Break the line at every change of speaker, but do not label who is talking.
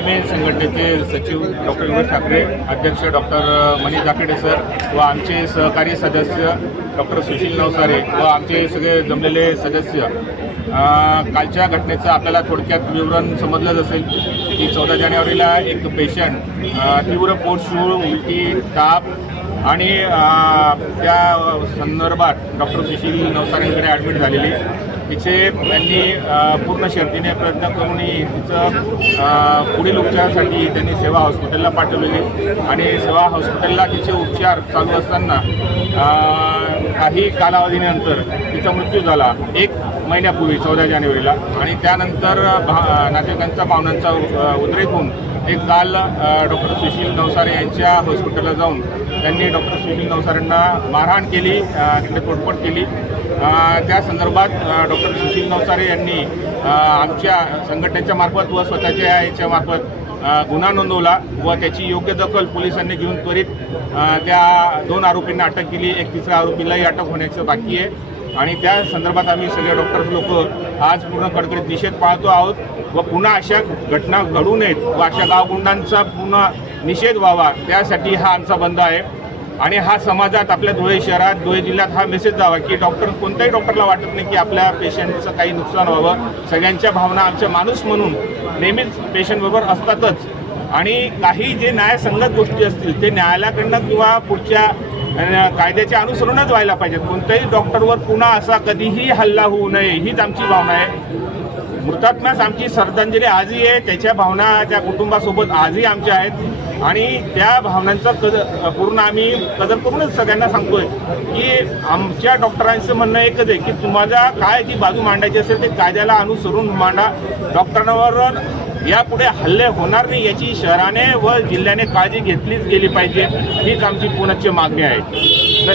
M A संघटनेचे सचिव doctor विनोद ठाकरे अध्यक्ष डॉक्टर मनीष जाकेडे सर व आमचे सहकारी सदस्य डॉक्टर सुशील नवसारे व आमचे सगळे जमलेले सदस्य. कालच्या घटनेचं आपल्याला थोडक्यात विवरण समजलंच असेल की चौदा जानेवारीला एक पेशंट तीव्र पोटशूळ उलटी ताप आणि त्या संदर्भात डॉक्टर सुशील नवसारेंकडे ॲडमिट झालेली. तिचे त्यांनी पूर्ण शर्तीने प्रयत्न करूनही तिचं पुढील उपचारासाठी त्यांनी सेवा हॉस्पिटलला पाठवलेली आणि सेवा हॉस्पिटलला तिचे उपचार चालू असताना काही कालावधीनंतर तिचा मृत्यू झाला. एक महिन्यापूर्वी चौदा जानेवारीला. आणि त्यानंतर भा नातेवाईकांचा भावनांचा उद्रेक होऊन एक काल डॉक्टर सुशील नवसारे यांच्या हॉस्पिटलला जाऊन त्यांनी डॉक्टर सुशील नवसारेंना मारहाण केली तिकडे तोडफोड केली. त्या संदर्भात डॉक्टर सुशील नवसारे यांनी आमच्या संघटनेच्या मार्फत व स्वतःच्या याच्या मार्फत गुन्हा नोंदवला व त्याची योग्य दखल पोलिसांनी घेऊन त्वरित त्या दोन आरोपींना अटक केली. एक तिसऱ्या आरोपीलाही अटक होण्याचं बाकी आहे. आणि त्या संदर्भात आम्ही सगळे डॉक्टर्स लोक आज पूर्ण कडकडीत निषेध पाळतो आहोत व पुन्हा अशा घटना घडू नयेत व अशा गावगुंडांचा पुन्हा निषेध व्हावा त्यासाठी हा आमचा बंद आहे. आणि हा समाजात आपल्या धुळे शहरात धुळे जिल्ह्यात हा मेसेज जावा की डॉक्टर कोणत्याही डॉक्टरला वाटत नाही की आपल्या पेशंटचं काही नुकसान व्हावं. सगळ्यांच्या भावना आमच्या माणूस म्हणून नेहमीच पेशंटबरोबर असतातच. आणि काही जे न्यायसंगत गोष्टी असतील ते न्यायालयाकडनं किंवा पुढच्या कायद्याच्या कायद्याचे अनुसरूनच व्हायला पाहिजेत. कोणत्याही डॉक्टरवर पुन्हा असा कधीही हल्ला होऊ नये हीच आमची भावना आहे. मृतात्म्यास आमची श्रद्धांजली आजही आहे. त्याच्या भावना त्या कुटुंबासोबत आजही आमच्या आहेत. आणि त्या भावनांचा कद पूर्ण आम्ही कदर करूनच सगळ्यांना सांगतोय की आमच्या डॉक्टरांचं म्हणणं एकच आहे की तुम्हाला काय जी बाजू मांडायची असेल ते कायद्याला अनुसरून मांडा. डॉक्टरांवर यापुढे हल्ले होणार नाही याची शहराने व जिल्ह्याने काळजी घेतलीच गेली पाहिजे. हीच आमची पुण्याची मागणी आहे.